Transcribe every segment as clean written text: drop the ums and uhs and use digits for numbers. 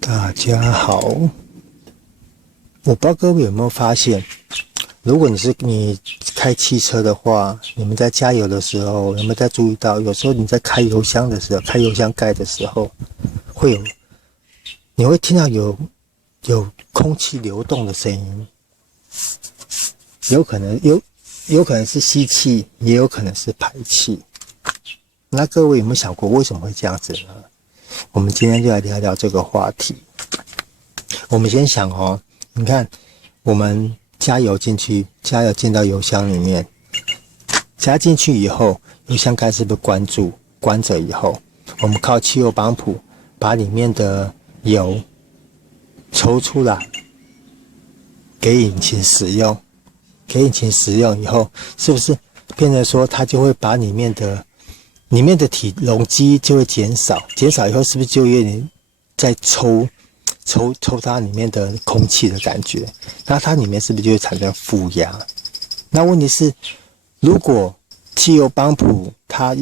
大家好，我不知道各位有没有发现，如果你开汽车的话，你们在加油的时候，有没有在注意到，有时候你在开油箱的时候，开油箱盖的时候，你会听到有空气流动的声音，有可能是吸气，也有可能是排气。那各位有没有想过为什么会这样子呢？我们今天就来聊聊这个话题。我们先想哦，你看我们加油进到油箱里面，加进去以后，油箱盖是不是关着以后，我们靠汽油帮浦把里面的油抽出来给引擎使用。给引擎使用以后，是不是变成说它就会把里面的容积就会减少以后，是不是就有点在抽它里面的空气的感觉？那它里面是不是就会产生负压？那问题是，如果汽油帮浦它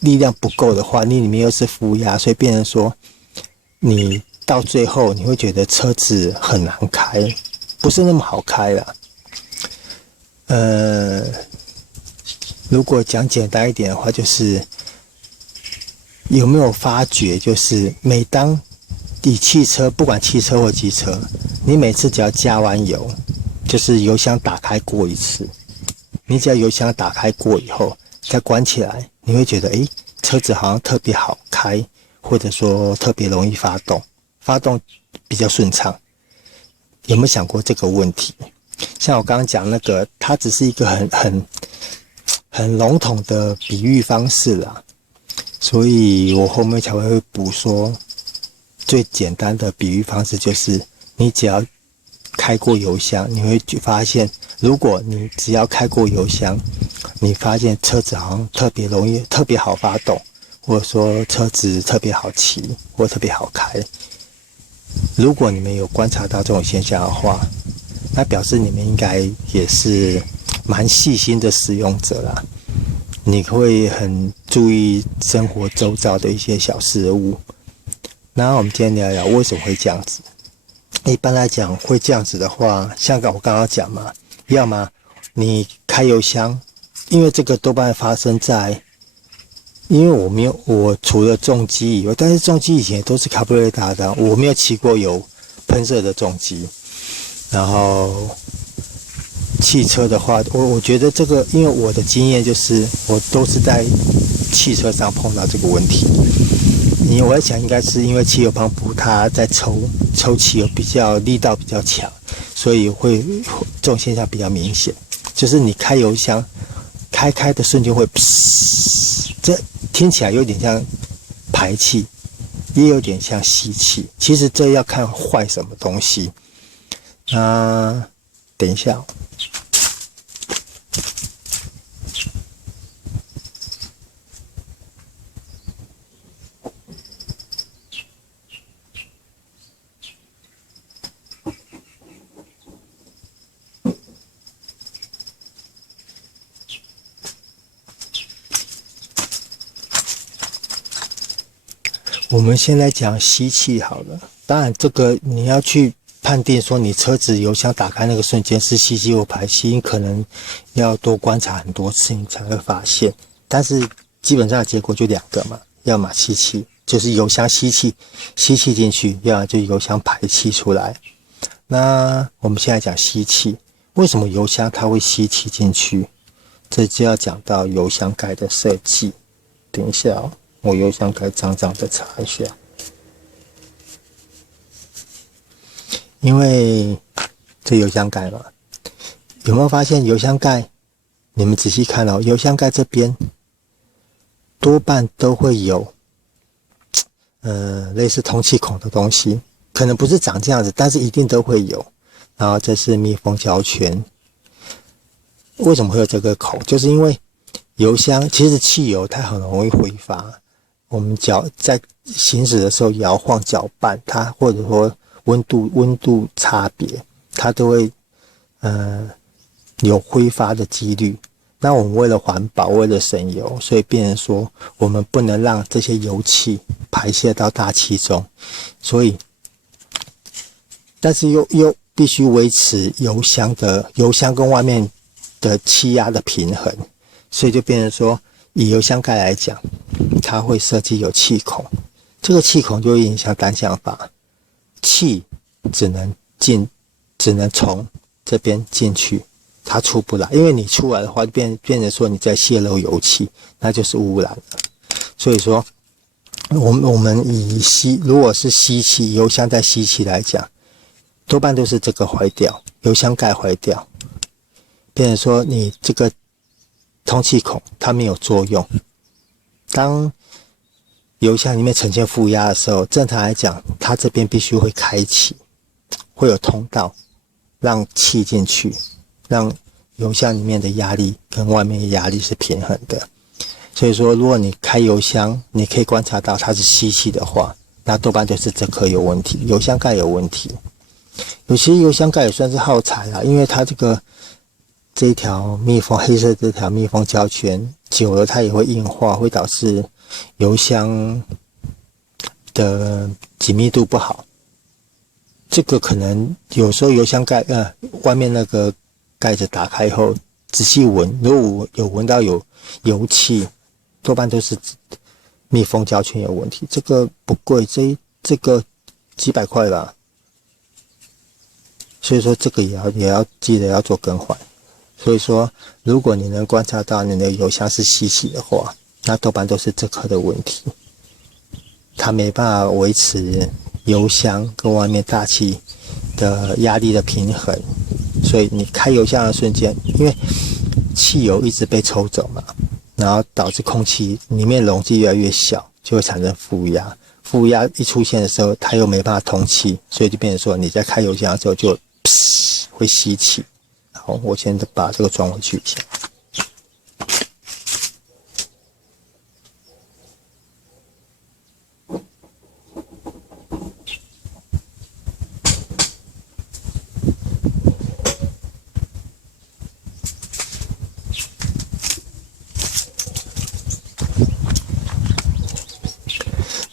力量不够的话，你里面又是负压，所以变成说你到最后你会觉得车子很难开，不是那么好开啦。如果讲简单一点的话，就是有没有发觉，就是每当你不管汽车或机车，你每次只要加完油，就是油箱打开过一次，你只要油箱打开过以后再关起来，你会觉得车子好像特别好开，或者说特别容易发动比较顺畅。有没有想过这个问题？像我刚刚讲那个，它只是一个很笼统的比喻方式啦，所以我后面才会补说，最简单的比喻方式就是你只要开过油箱，你会发现，如果你只要开过油箱，你发现车子好像特别好发动，或者说车子特别好骑，或特别好开。如果你们有观察到这种现象的话，那表示你们应该也是蛮细心的使用者啦。你会很注意生活周遭的一些小事物。那我们今天聊聊为什么会这样子。一般来讲，会这样子的话，像我刚刚讲嘛，要么你开油箱，因为这个多半发生在，因为我除了重机以外，但是重机以前都是卡布雷达的，我没有骑过有喷射的重机。然后汽车的话，我觉得这个，因为我的经验就是，我都是在汽车上碰到这个问题。我在想，应该是因为汽油帮浦它在抽汽油力道比较强，所以这种现象比较明显。就是你开油箱开的瞬间会噗，这听起来有点像排气，也有点像吸气。其实这要看坏什么东西。等一下，我们先来讲吸气好了。当然，这个你要去判定说你车子油箱打开那个瞬间是吸气或排气，你可能要多观察很多次你才会发现。但是基本上的结果就两个嘛，要么吸气，就是油箱吸气进去，要么就油箱排气出来。那我们现在讲吸气，为什么油箱它会吸气进去？这就要讲到油箱盖的设计。等一下哦，我油箱盖脏脏的擦一下。因为这油箱盖嘛，有没有发现油箱盖？你们仔细看哦，油箱盖这边多半都会有类似通气孔的东西，可能不是长这样子，但是一定都会有。然后这是密封胶圈。为什么会有这个孔？就是因为油箱其实汽油它很容易挥发，我们在行驶的时候摇晃搅拌它，或者说温度差别，它都会有挥发的几率。那我们为了环保，为了省油，所以变成说我们不能让这些油气排泄到大气中，所以但是又必须维持油箱跟外面的气压的平衡，所以就变成说，以油箱盖来讲，它会设计有气孔，这个气孔就会影响单向阀，气只能从这边进去，它出不来，因为你出来的话，就变成说你在泄漏油气，那就是污染了。所以说，我们如果是吸气，油箱在吸气来讲，多半都是这个坏掉，油箱盖坏掉，变成说你这个通气孔它没有作用。当油箱里面呈现负压的时候，正常来讲，它这边必须会开启，会有通道让气进去，让油箱里面的压力跟外面的压力是平衡的。所以说，如果你开油箱，你可以观察到它是吸气的话，那多半就是这颗有问题，油箱盖有问题。有些油箱盖也算是耗材啦，因为它这一条密封黑色这条密封胶圈久了它也会硬化，会导致油箱的紧密度不好。这个可能有时候油箱盖外面那个盖子打开后仔细闻，如果有闻到有油气，多半都是密封胶圈有问题。这个不贵，这个几百块吧。所以说这个也要记得要做更换。所以说，如果你能观察到你的油箱是吸气的话，那多半都是这颗的问题，它没办法维持油箱跟外面大气的压力的平衡。所以你开油箱的瞬间，因为汽油一直被抽走嘛，然后导致空气里面容积越来越小，就会产生负压。负压一出现的时候，它又没办法通气，所以就变成说你在开油箱的时候就会吸气。好，我先把这个装回去一下。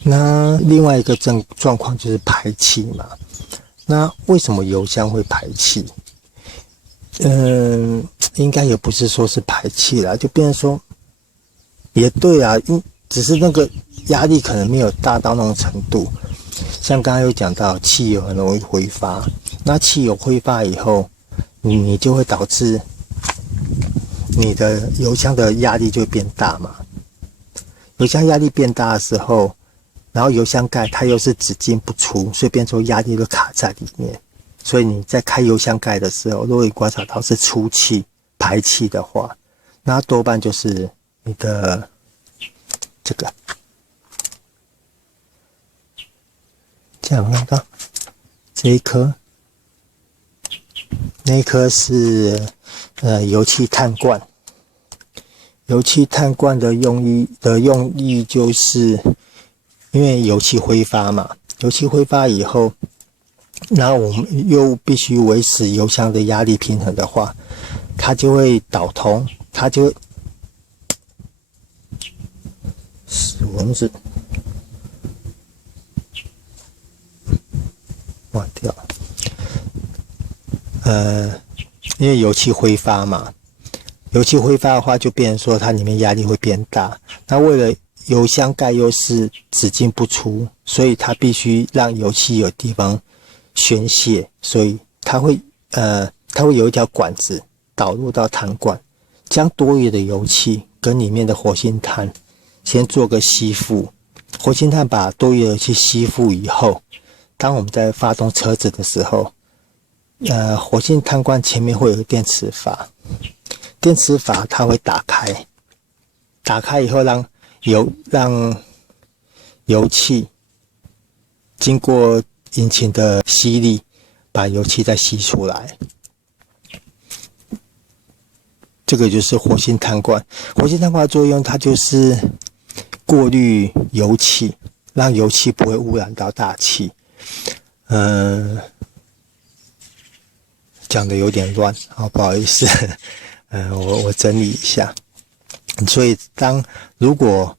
那另外一个状况就是排气嘛。那为什么油箱会排气？应该也不是说是排气啦，就变成说，也对啊，只是那个压力可能没有大到那种程度。像刚刚有讲到，汽油很容易挥发，那汽油挥发以后，你就会导致你的油箱的压力就会变大嘛。油箱压力变大的时候，然后油箱盖它又是只进不出，所以变成压力就卡在里面。所以你在开油箱盖的时候，如果你观察到是出气排气的话，那多半就是你的这个，这样看到这一颗，那一颗是油气碳罐。油气碳罐的用意就是因为油气挥发嘛，油气挥发以后，然后我们又必须维持油箱的压力平衡的话，它就会导通，它就死蚊子忘掉因为油气挥发嘛，油气挥发的话就变成说它里面压力会变大，那为了油箱盖又是只进不出，所以它必须让油气有地方宣泄，所以它会有一条管子导入到碳罐，将多余的油气跟里面的活性炭先做个吸附。活性炭把多余的油气吸附以后，当我们在发动车子的时候，活性炭罐前面会有个电磁阀，电磁阀它会打开，打开以后让油气经过引擎的吸力，把油气再吸出来。这个就是活性炭罐。活性炭罐的作用，它就是过滤油气，让油气不会污染到大气。讲的有点乱，好，不好意思。我整理一下。所以如果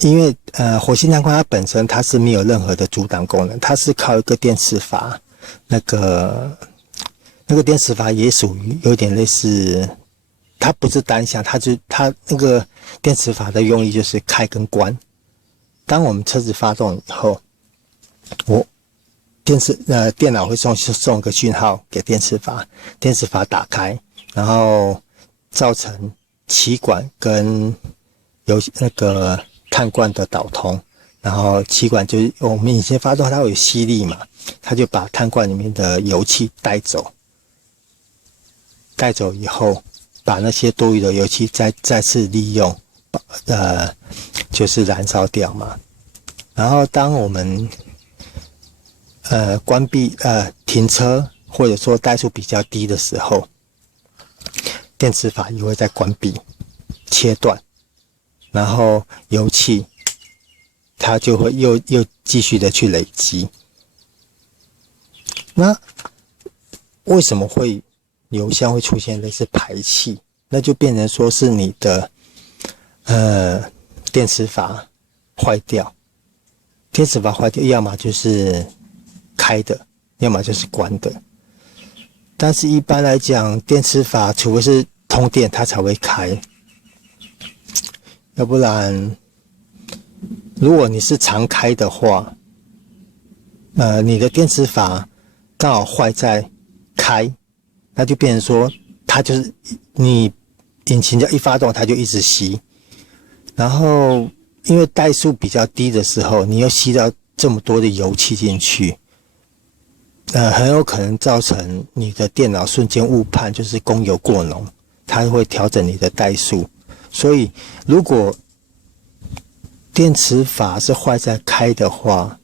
因为火星碳罐它本身它是没有任何的阻挡功能，它是靠一个电磁阀，那个电磁阀也属于有点类似，它不是单向，它那个电磁阀的用意就是开跟关。当我们车子发动以后，电脑会送一个讯号给电磁阀，电磁阀打开，然后造成气管跟那个碳罐的导通，然后气管就是我们以前发动它会有吸力嘛，它就把碳罐里面的油气带走以后，把那些多余的油气再次利用，就是燃烧掉嘛。然后当我们关闭停车或者说怠速比较低的时候，电磁阀也会再关闭切断，然后油气它就会又继续的去累积。那为什么会油箱会出现类似排气？那就变成说是你的电磁阀坏掉，电磁阀坏掉，要么就是开的，要么就是关的。但是一般来讲，电磁阀除非是通电它才会开，要不然如果你是常开的话，你的电磁阀刚好坏在开，那就变成说它就是你引擎一发动它就一直吸，然后因为怠速比较低的时候，你又吸到这么多的油气进去，很有可能造成你的电脑瞬间误判，就是供油过浓，它会调整你的怠速。所以如果电磁阀是坏在开的话，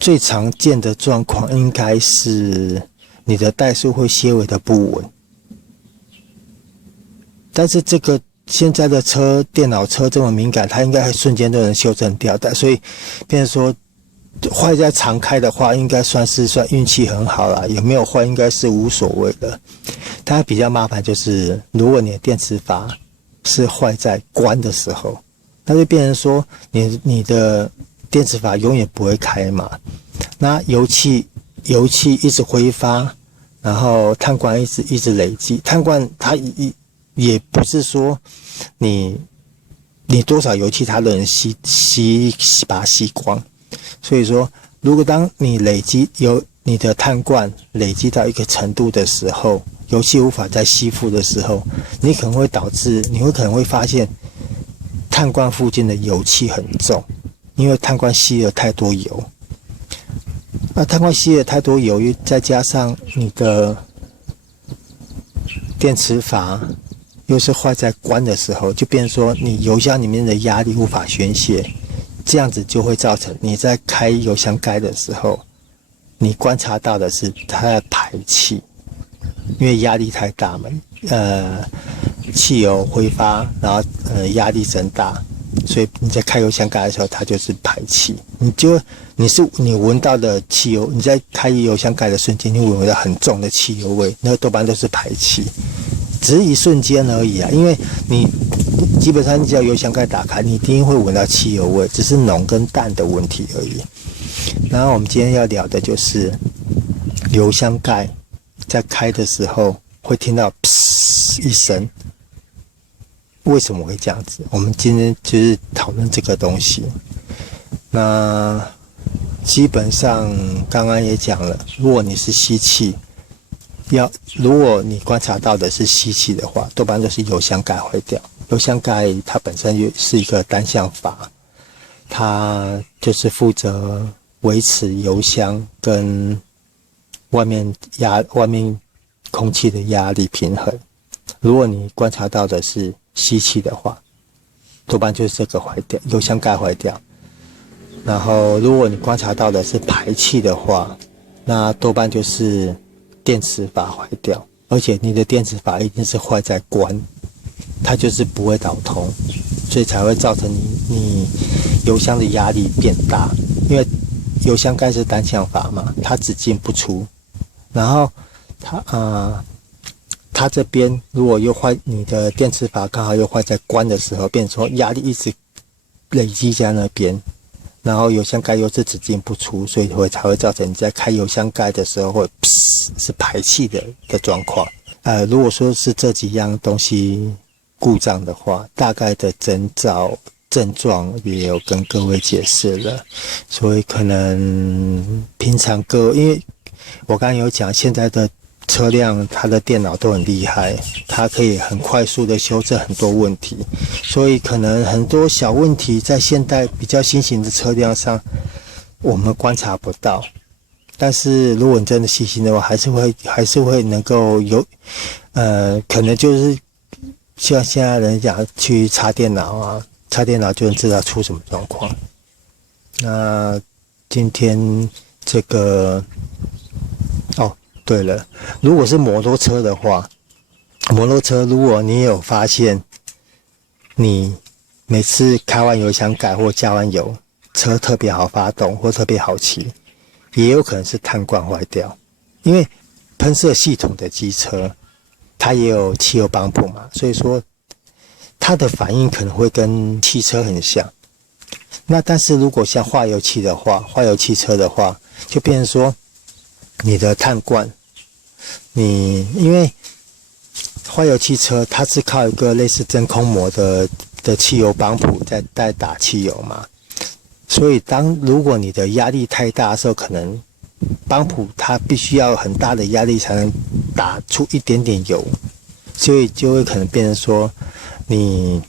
最常见的状况应该是你的怠速会些微的不稳。但是这个现在的电脑车这么敏感，它应该会瞬间都能修正掉的，所以变成说坏在常开的话，应该算运气很好啦，有没有坏应该是无所谓的。它比较麻烦就是，如果你的电磁阀是坏在关的时候，那就变成说你的电磁阀永远不会开嘛，那油气一直挥发，然后碳罐一直累积，碳罐它也不是说你多少油气它都能把它吸光。所以说，如果当你你的碳罐累积到一个程度的时候，油气无法再吸附的时候，你可能会发现碳罐附近的油气很重，因为碳罐吸了太多油。那碳罐吸了太多油，再加上你的电磁阀又是坏在关的时候，就变成说你油箱里面的压力无法宣泄，这样子就会造成你在开油箱盖的时候，你观察到的是它的排气，因为压力太大嘛，汽油挥发，然后压力增大，所以你在开油箱盖的时候，它就是排气。你闻到的汽油，你在开油箱盖的瞬间，你闻到很重的汽油味，那多半都是排气，只是一瞬间而已啊。因为你基本上你只要油箱盖打开，你一定会闻到汽油味，只是浓跟淡的问题而已。然后我们今天要聊的就是油箱盖在开的时候会听到噗一声，为什么会这样子？我们今天就是讨论这个东西。那基本上刚刚也讲了，如果你是吸气，如果你观察到的是吸气的话，多半都是油箱盖坏掉。油箱盖它本身是一个单向阀，它就是负责维持油箱跟外面空气的压力平衡。如果你观察到的是吸气的话，多半就是这个坏掉，油箱盖坏掉。然后如果你观察到的是排气的话，那多半就是电磁阀坏掉，而且你的电磁阀一定是坏在关，它就是不会导通，所以才会造成你油箱的压力变大。因为油箱盖是单向阀嘛，它只进不出，然后它这边如果又坏，你的电磁阀刚好又坏在关的时候，变成说压力一直累积在那边，然后油箱盖又是只进不出，所以才会造成你在开油箱盖的时候会是排气的状况。如果说是这几样东西故障的话，大概的症状也有跟各位解释了，所以可能平常因为我刚刚有讲，现在的车辆它的电脑都很厉害，它可以很快速的修正很多问题，所以可能很多小问题在现代比较新型的车辆上我们观察不到，但是如果你真的细心的话，还是会能够有可能就是像现在人讲去插电脑啊，插电脑就能知道出什么状况。那今天这个对了，如果是摩托车的话，摩托车如果你有发现你每次开完油箱盖或加完油，车特别好发动或特别好骑，也有可能是碳罐坏掉。因为喷射系统的机车它也有汽油帮浦嘛，所以说它的反应可能会跟汽车很像。那但是如果像化油器车的话，就变成说你的碳罐，因为化油汽车它是靠一个类似真空膜的汽油帮浦在打汽油嘛，所以如果你的压力太大的时候，可能帮浦它必须要很大的压力才能打出一点点油，所以就会可能变成说你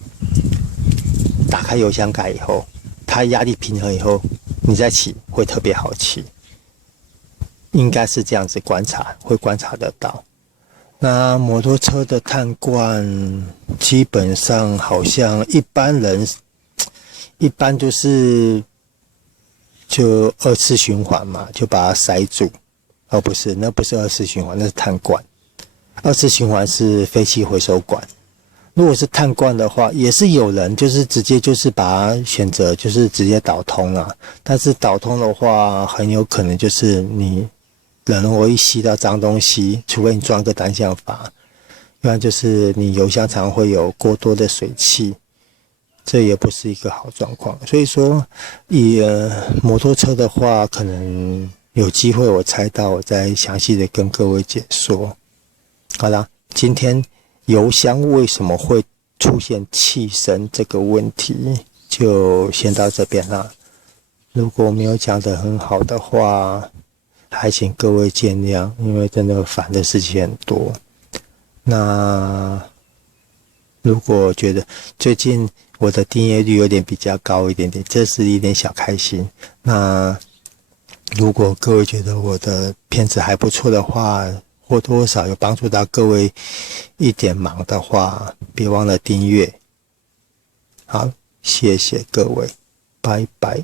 打开油箱盖以后，它压力平衡以后，你再骑会特别好骑。应该是这样子会观察得到。那摩托车的碳罐基本上好像一般就二次循环嘛，就把它塞住。不是，那不是二次循环，那是碳罐。二次循环是废气回收管。如果是碳罐的话，也是有人就是直接就是把它选择就是直接导通啊，但是导通的话，很有可能就是你人会吸到脏东西，除非你装个单向阀，不然就是你油箱常会有过多的水汽，这也不是一个好状况。所以说以摩托车的话，可能有机会我猜到我再详细的跟各位解说。好啦，今天油箱为什么会出现气声这个问题就先到这边啦。如果没有讲得很好的话，还请各位见谅，因为真的烦的事情很多。那如果觉得最近我的订阅率有点比较高一点点，这是一点小开心。那如果各位觉得我的片子还不错的话，或多或少有帮助到各位一点忙的话，别忘了订阅。好，谢谢各位，拜拜。